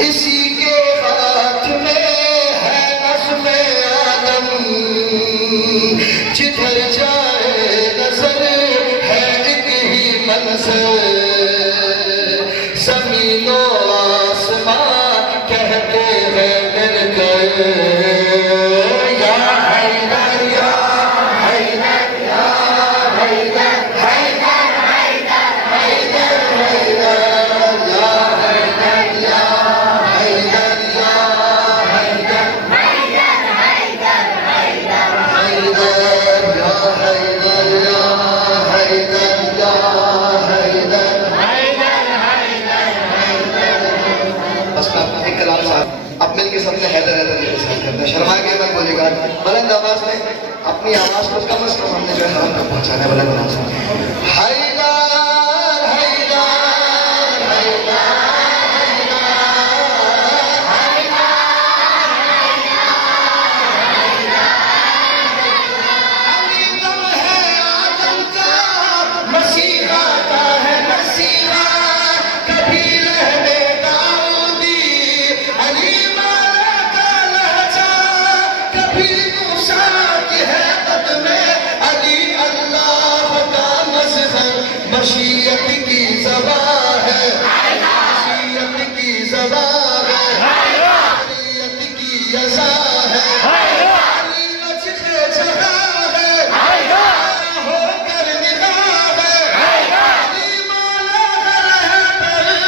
اسی کے ہاتھ میں ہے نظم عالم، جدھر جائے نظر ہے ایک ہی منظر، زمین و آسمان کہتے ہیں مل کر شرما کے بعد بولے گا بلند آواز میں اپنی آواز کو کم از کم ہم نے جو ہے ہم تک پہنچانا ہے بلند آواز میں حیدر حیدر حیدر مشیت کی زبان ہے، مشیت کی زبان ہے، مشیت کی یزا ہے، علی نچخ جہاں ہے، ہو کر نگاہ ہے، علی مولا رہبر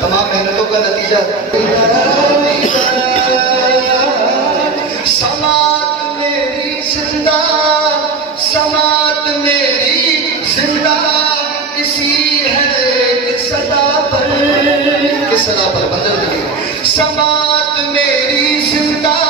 تمام محنتوں کا نتیجہ سماعت میری زندہ، سماعت میری زندہ اسی ہے ایک صدا پر، کس صدا پر بندر دیکھیں سماعت میری زندہ